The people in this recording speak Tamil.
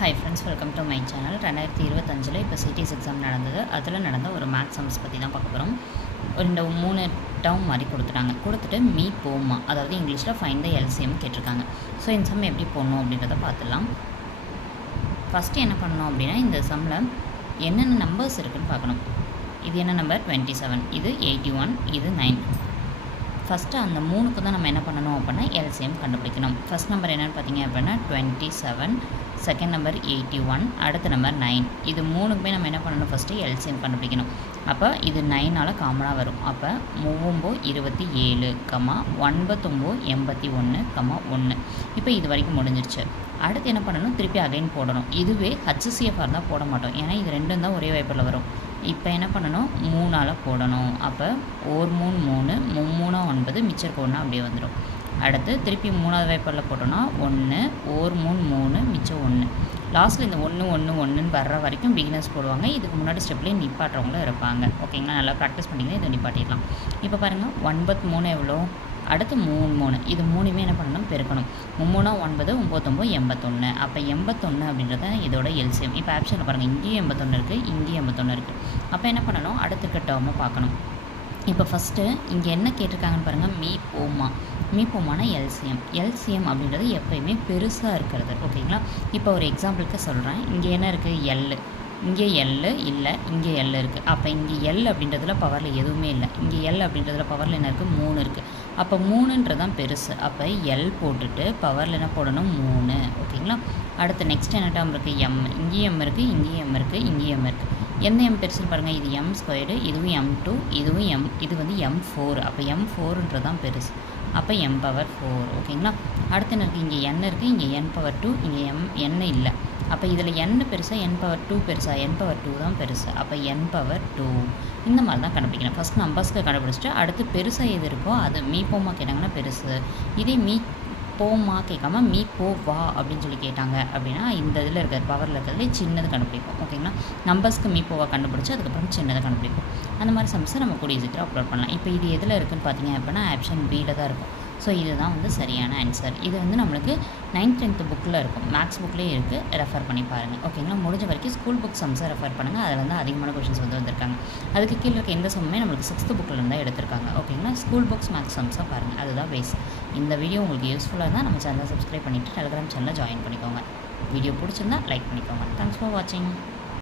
Hi friends, welcome to my channel. 2025 இப்போ சிடிஎஸ் எக்ஸாம் நடந்தது. அதில் நடந்த ஒரு மேக்ஸ் சம்ஸ் பற்றி தான் பார்க்க போகிறோம். இந்த 3 டேர்ம் மாதிரி கொடுத்துட்டு மீ போமா, அதாவது இங்கிலீஷில் ஃபைண்ட் த எல்சிஎம் கேட்டிருக்காங்க. ஸோ இந்த சம் எப்படி போடணும் அப்படின்றத பார்த்துடலாம். ஃபஸ்ட்டு என்ன பண்ணணும் அப்படின்னா, இந்த சம்மில் என்னென்ன நம்பர்ஸ் இருக்குதுன்னு பார்க்கணும். இது என்ன நம்பர்? 27, இது 81, இது 9. ஃபஸ்ட்டு அந்த 3க்கு தான் நம்ம என்ன பண்ணணும் அப்படின்னா எல்சிஎம் கண்டுபிடிக்கணும். ஃபஸ்ட் நம்பர் என்னென்னு பார்த்தீங்க அப்படின்னா 27, செகண்ட் நம்பர் 81, அடுத்த நம்பர் 9. இது 3க்குமே நம்ம என்ன பண்ணணும்? ஃபஸ்ட்டு எல்சிஎம் கண்டுபிடிக்கணும். அப்போ இது 9ஆல் காமனாக வரும். அப்போ 3 27, 9 81, 1. இப்போ இது வரைக்கும் முடிஞ்சிருச்சு. அடுத்து என்ன பண்ணணும்? திருப்பி அகைன் போடணும். இதுவே HCF இருந்தால் போட மாட்டோம், ஏன்னா இது ரெண்டும் தான் ஒரே வாய்ப்பில் வரும். இப்போ என்ன பண்ணணும்? 3ஆல் போடணும். அப்போ 1 3 3, 3 9, மிச்சம் கோடுனா அப்படியே வந்துடும். அடுத்து திருப்பி 3ஆவது வாய்ப்பாடில் போட்டோன்னா 1, 1 3 3, மிச்சம் 1. லாஸ்ட்டில் இந்த 1 1 1ன்னு வர்ற வரைக்கும் பிகினர்ஸ் போடுவாங்க. இதுக்கு முன்னாடி ஸ்டெப்லேயே நிப்பாட்டுறவங்களும் இருப்பாங்க. ஓகேங்களா? நல்லா ப்ராக்டிஸ் பண்ணிங்கன்னா இதை நிப்பாட்டிடலாம். இப்போ பாருங்கள், 93 எவ்வளோ? அடுத்து 3 3, இது 3மே என்ன பண்ணணும்? பெருக்கணும். 3 9, 9 81. அப்போ 81 அப்படின்றத இதோட எல்சிஎம். இப்போ ஆப்ஷனில் பாருங்கள், இங்கேயும் 81 இருக்குது, இங்கேயும் 81 இருக்குது. அப்போ என்ன பண்ணணும்? அடுத்த இருக்க டேர்மை பார்க்கணும். இப்போ ஃபஸ்ட்டு இங்கே என்ன கேட்டிருக்காங்கன்னு பாருங்கள், மீ போமானா எல்சிஎம் அப்படின்றது எப்போயுமே பெருசாக இருக்கிறது. ஓகேங்களா? இப்போ ஒரு எக்ஸாம்பிளுக்கு சொல்கிறேன். இங்கே என்ன இருக்குது? எல். இங்கே எல் இல்லை, இங்கே எல் இருக்குது. அப்போ இங்கே எல் அப்படின்றதுல பவரில் எதுவுமே இல்லை. இங்கே எல் அப்படின்றதுல பவரில் என்ன இருக்குது? 3 இருக்குது. அப்போ 3ன்றது தான் பெருசு. அப்போ எல் போட்டுட்டு பவரில் என்ன போடணும்? 3. ஓகேங்களா? அடுத்து நெக்ஸ்ட் என்ன டேர்ம் இருக்குது? எம். இங்கேயும் எம் இருக்குது, இங்கேயும் எம் இருக்குது, இங்கேயும் எம் இருக்குது. எந்த எம் பெருசுன்னு பாருங்கள், இது m², இதுவும் m2, இதுவும் m, இது வந்து m4. அப்போ m4ன்றது தான் பெருசு. அப்போ m⁴. ஓகேங்களா? அடுத்து என்ன இருக்குது? இங்கே n இருக்குது, இங்கே n⁴2, இங்கே n இல்லை. அப்போ இதில் n பெருசா, n⁴2 பெருசா? n⁴2 தான் பெருசு. அப்போ n⁴2 இந்த மாதிரி தான் கண்டுபிடிக்கணும். ஃபஸ்ட் நம்பர்ஸ்க்கு கண்டுபிடிச்சிட்டு அடுத்து பெருசாக எது இருக்கோ அது மீ போமா கேட்டாங்கன்னா பெருசு. இதே மீ போமா கேட்காம மீ போவா அப்படின்னு சொல்லி கேட்டாங்க அப்படின்னா இந்த இதில் இருக்கிற பவரில் இருக்கிறதுலே சின்னது கண்டுபிடிப்போம். ஓகேங்களா? நம்பர்ஸ்க்கு மீ போவா கண்டுபிடிச்சி அதுக்கப்புறம் சின்னதை கண்டுபிடிப்போம். அந்த மாதிரி சம்ஸை நம்ம கூடிய சீக்கிரம் அப்லோட் பண்ணலாம். இப்போ இது எதில் இருக்குதுன்னு பார்த்தீங்க அப்படின்னா ஆப்ஷன் பியில் தான் இருக்கும். ஸோ இதுதான் வந்து சரியான ஆன்சர். இது வந்து நம்மளுக்கு 9th 10th புக்கில் இருக்கும், மேக்ஸ் புக்லேயே இருக்குது. ரெஃபர் பண்ணி பாருங்கள். ஓகேங்களா? முடிஞ்ச வரைக்கும் ஸ்கூல் புக் சம்ஸை ரெஃபர் பண்ணுங்கள். அதில் வந்து அதிகமான கொஷின்ஸ் வந்து வந்திருக்காங்க. அதுக்கு கீழே இருக்க எந்த சம்மே நம்மளுக்கு 6th புக்கில் இருந்தால் எடுத்திருக்காங்க. ஓகேங்களா? ஸ்கூல் புக்ஸ் மேக்ஸ் சம்ஸாக பாருங்கள், அதுதான் பேஸ். இந்த வீடியோ உங்களுக்கு யூஸ்ஃபுல்லாக இருந்தால் நம்ம சேனலை சப்ஸ்கிரைப் பண்ணிவிட்டு டெலிகிராம் சேனலில் ஜாயின் பண்ணிக்கோங்க. வீடியோ பிடிச்சிருந்தா லைக் பண்ணிக்கோங்க. தேங்க்ஸ் ஃபார் வாட்சிங்.